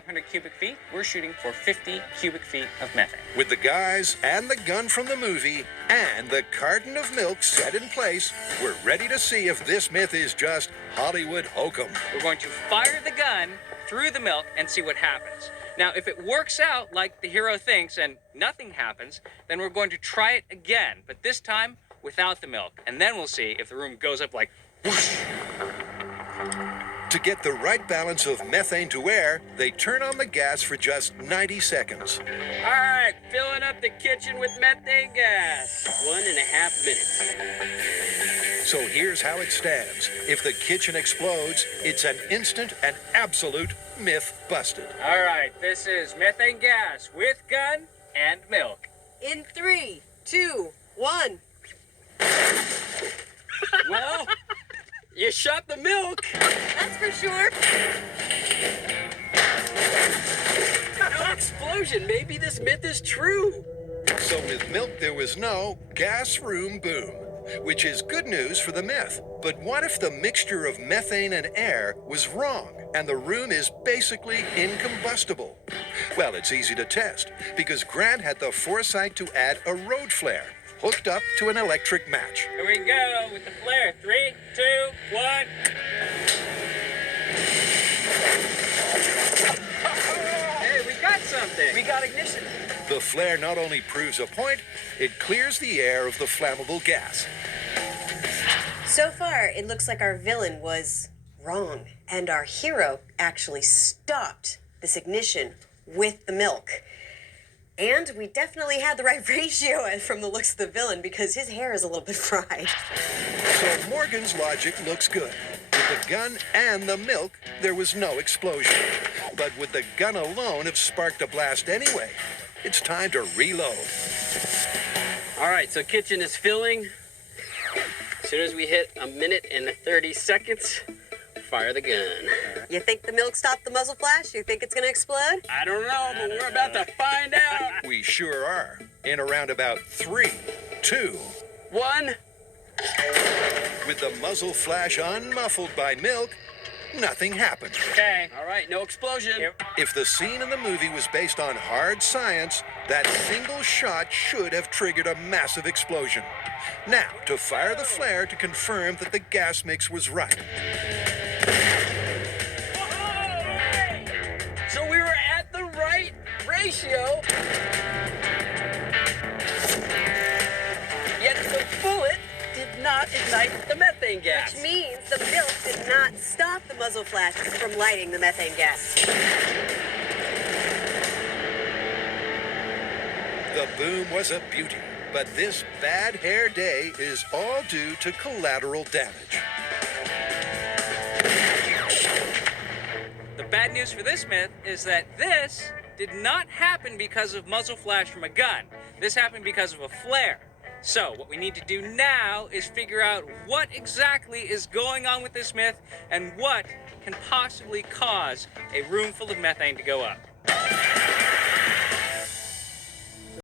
100 cubic feet, we're shooting for 50 cubic feet of methane. With the guys and the gun from the movie and the carton of milk set in place, we're ready to see if this myth is just Hollywood hokum. We're going to fire the gun through the milk and see what happens. Now, if it works out like the hero thinks and nothing happens, then we're going to try it again, but this time without the milk. And then we'll see if the room goes up like whoosh. To get the right balance of methane to air, they turn on the gas for just 90 seconds. All right, filling up the kitchen with methane gas. 1.5 minutes. So here's how it stands. If the kitchen explodes, it's an instant and absolute myth busted. All right, this is methane gas with gun and milk. In 3, 2, 1. Well, you shot the milk. That's for sure. No explosion. Maybe this myth is true. So with milk, there was no gas room boom, which is good news for the myth. But what if the mixture of methane and air was wrong and the room is basically incombustible? Well, it's easy to test because Grant had the foresight to add a road flare hooked up to an electric match. Here we go with the flare. 3, 2, 1. Hey, we got something. We got ignition. The flare not only proves a point, it clears the air of the flammable gas. So far, it looks like our villain was wrong, and our hero actually stopped this ignition with the milk. And we definitely had the right ratio from the looks of the villain because his hair is a little bit fried. So Morgan's logic looks good. With the gun and the milk, there was no explosion. But would the gun alone have sparked a blast anyway? It's time to reload. All right, so kitchen is filling. As soon as we hit 1 minute and 30 seconds, fire the gun. You think the milk stopped the muzzle flash? You think it's gonna explode? I don't know, but we're about to find out. We sure are. In around about 3, 2, 1. with the muzzle flash unmuffled by milk, nothing happened. Okay. All right, no explosion. Yep. If the scene in the movie was based on hard science, that single shot should have triggered a massive explosion. Now, to fire the flare to confirm that the gas mix was right. So we were at the right ratio. Yet the bullet did not ignite the methane gas. Which means the milk did not stop the muzzle flash from lighting the methane gas. The boom was a beauty, but this bad hair day is all due to collateral damage. The bad news for this myth is that this did not happen because of muzzle flash from a gun. This happened because of a flare. So what we need to do now is figure out what exactly is going on with this myth and what can possibly cause a room full of methane to go up.